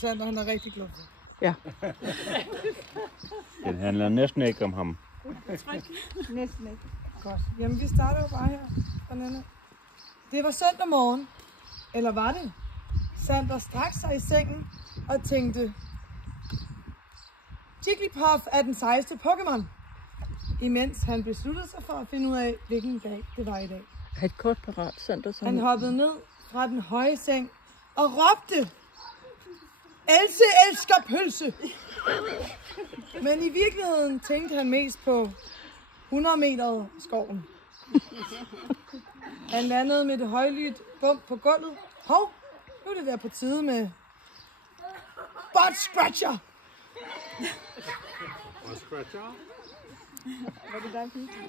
Sander, han er rigtig glad for. Ja. Den handler næsten ikke om ham. Næsten ikke. Godt. Jamen, vi starter jo bare her. Det var søndag morgen. Eller var det? Sander strak sig i sengen og tænkte, Jigglypuff er den sejeste Pokémon. Imens han besluttede sig for at finde ud af, hvilken dag det var i dag. Har et kort parat, Sander. Han hoppede ned fra den høje seng og råbte, Else elsker pølse! Men i virkeligheden tænkte han mest på 100 meter skoven. Han landede med det højlydt bump på gulvet. Hov, nu er det der på tide med Butt Scratcher!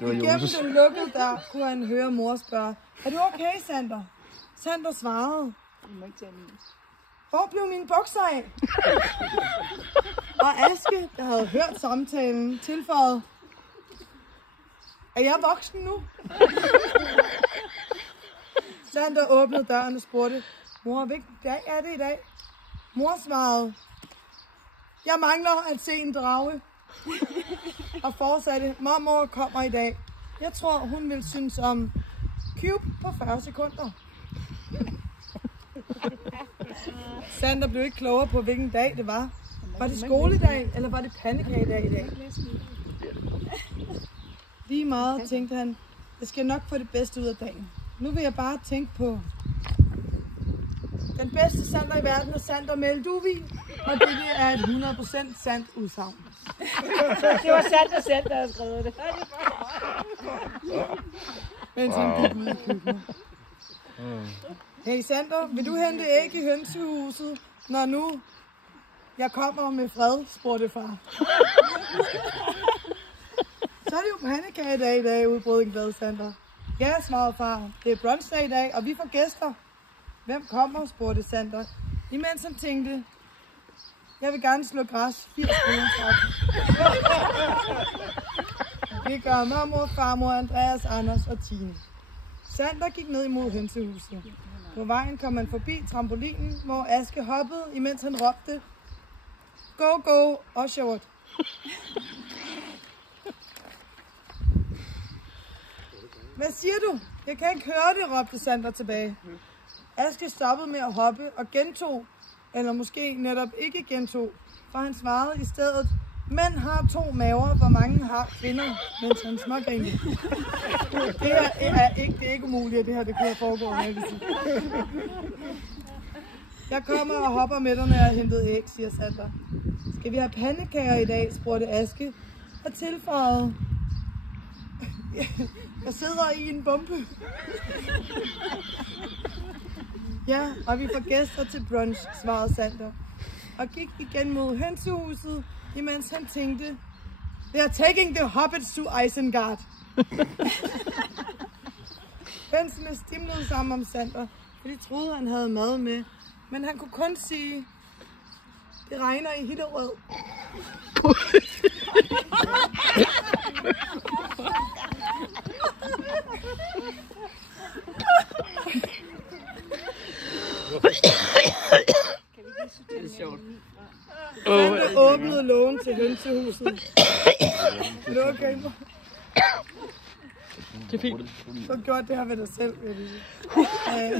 Gennem den lukkede der kunne han høre mor spørge, er du okay, Sander? Sander svarede, hvor blev mine bukser af? Og Aske, der havde hørt samtalen, tilføjede, er jeg voksen nu? Sander åbnede døren og spurgte, mor, hvilken dag er det i dag? Mor svarede, jeg mangler at se en drage. Og fortsatte, mormor kommer i dag. Jeg tror, hun vil synes om Cube på 40 sekunder. Sander blev ikke klogere på, hvilken dag det var. Var det skoledag, eller var det pandekagedag i dag? Lige meget, tænkte han. Jeg skal nok få det bedste ud af dagen. Nu vil jeg bare tænke på den bedste Sander i verden er Sander Melduvin. Og det er et 100% sandt udsagn. Det var Sander selv, der havde skrevet det. Mens han gik ud i køkkenet. Hey Sander, vil du hente æg i hønsehuset, når nu jeg kommer med fred, spurgte far. Så er det jo pandekagedag i dag, udbrød en glad Sander. Ja, svarede far. Det er brunchdag i dag, og vi får gæster. Hvem kommer, spurgte Sander, imens han tænkte, jeg vil gerne slå græs 80 kroner. Det gør mormor, farmor, Andreas, Anders og Tine. Sander gik ned imod hønsehuset. På vejen kom man forbi trampolinen, hvor Aske hoppede, imens han råbte, go, go og short. Hvad siger du? Jeg kan ikke høre det, råbte Sander tilbage. Aske stoppede med at hoppe og gentog, eller måske netop ikke gentog, for han svarede i stedet, mænd har 2 maver, hvor mange har kvinder, mens han smågrinede. Det er ikke umuligt, at det her det kunne have foregået. Jeg kommer og hopper med dig, når jeg har hentet æg, siger Sander. Skal vi have pandekager i dag, spurgte Aske, og tilføjede, jeg sidder i en bombe. Ja, og vi får gæster til brunch, svarede Sander, og gik igen mod hønsehuset, imens han tænkte, they are taking the hobbits to Isengard. Hønsene stimlede sammen om Sander, for de troede, han havde mad med, men han kunne kun sige, det regner i Hillerød. Sander åbnede lågen til hønsehuset. Er det okay? Det er fint. Du har gjort det her ved dig selv.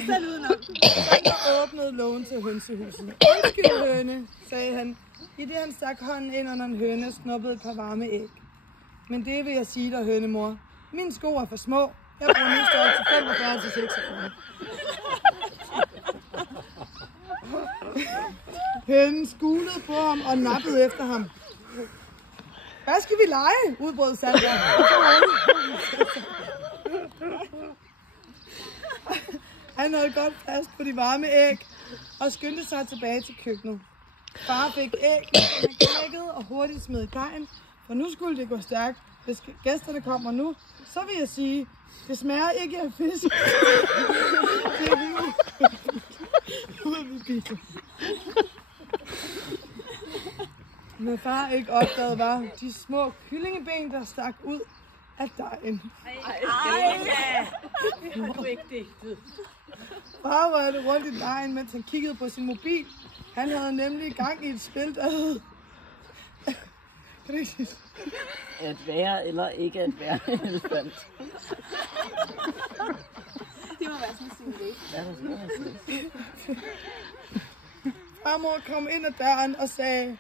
Sander åbnede lågen til hønsehuset. Undskyld, høne, sagde han, i det han stak hånden ind under en høne og snuppede et par varme æg. Men det vil jeg sige dig, hønemor. Mine sko er for små. Jeg bruger nu større til 45 til 46. Hønen skulede på ham og nappede efter ham. Hvad skal vi lege? Udbrød Sander. Han havde godt fast på de varme æg og skyndte sig tilbage til køkkenet. Far fik æg, han knækkede og hurtigt smed i dejen, for nu skulle det gå stærkt. Hvis gæsterne kommer nu, så vil jeg sige, det smager ikke af fisk. Det er vi spiser. Men far ikke opdagede, var de små kyllingeben, der stak ud af dejen. Far rørte rundt i dejen, mens han kiggede på sin mobil. Han havde nemlig gang i et spil, der hed... At være eller ikke at være elefant. Det må være sådan en simulation. Farmor kom ind ad døren og sagde,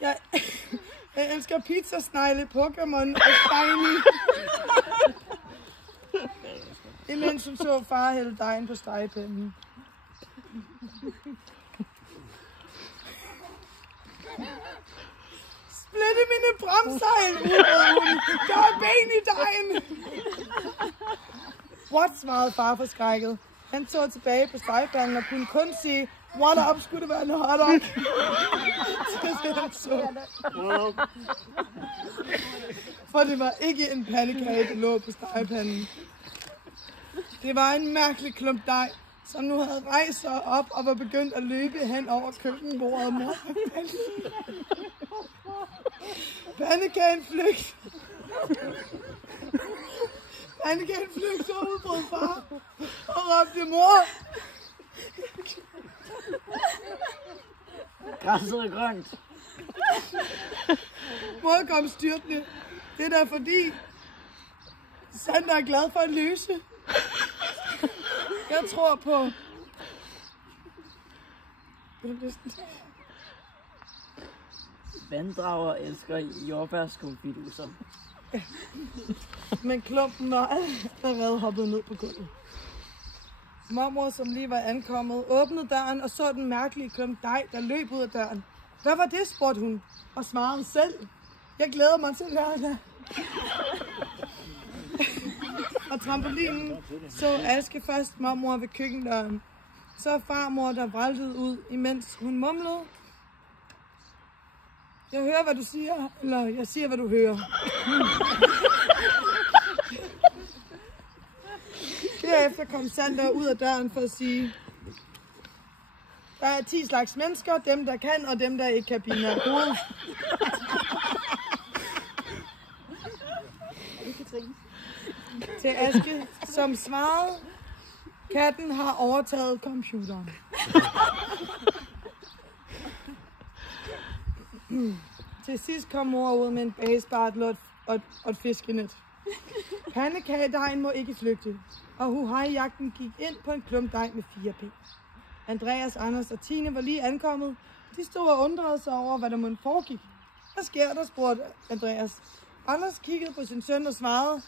jeg elsker pizzasnegle, Pokémon og Shiny. Imens hun så far hælde dejen på stegepinden. Splitte mine bremsejl, udbrød hun. Der er ben i dejen. What, svarede far forskrækket. Han så tilbage på stegepanden og kunne kun sige, what up, skulle det være en hotdog? For det var ikke en pandekage, der lå på stegepanden. Det var en mærkelig klump dej, som nu havde rejst sig op og var begyndt at løbe hen over køkkenbordet og mor. Pandekagen flygtede. Pandekagen flygtede og udbrød far og råbte mor. Græsset er grønt. Mor kom styrtende. Det er da fordi Sander er glad for at løse. Jeg tror på... Vanddrager elsker jordbærskonfiduser. Men klumpen var allerede hoppet ned på gulvet. Mormor, som lige var ankommet, åbnede døren og så den mærkelige klump dej, der løb ud af døren. Hvad var det, spurgte hun, og svarede selv. Jeg glæder mig til lørdag. Og trampolinen så Aske først mormor ved køkkendøren. Så farmor, der vræltede ud, imens hun mumlede. Jeg hører, hvad du siger, eller jeg siger, hvad du hører. Derefter kom Sander ud af døren for at sige, der er 10 slags mennesker, dem der kan, og dem der ikke kan blive narkode. Til Aske, som svarede, katten har overtaget computeren. Til sidst kom mor ud med en bagespartel og et fiskenet. Pandekagedejen må ikke flygte, og huhaj-jagten gik ind på en klump dej med 4 ben. Andreas, Anders og Tine var lige ankommet. De stod og undrede sig over, hvad der måtte foregik. Hvad sker der, spurgte Andreas. Anders kiggede på sin søn og svarede,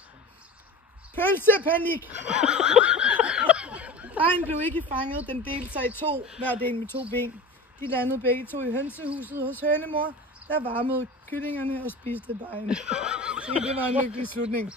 pølsepanik! Dejen blev ikke fanget, den delte sig i 2, hver del med 2 ben. De landede begge 2 i hønsehuset hos hønemor, der varmede kyllingerne og spiste dejen. Se, det var en lykkelig slutning.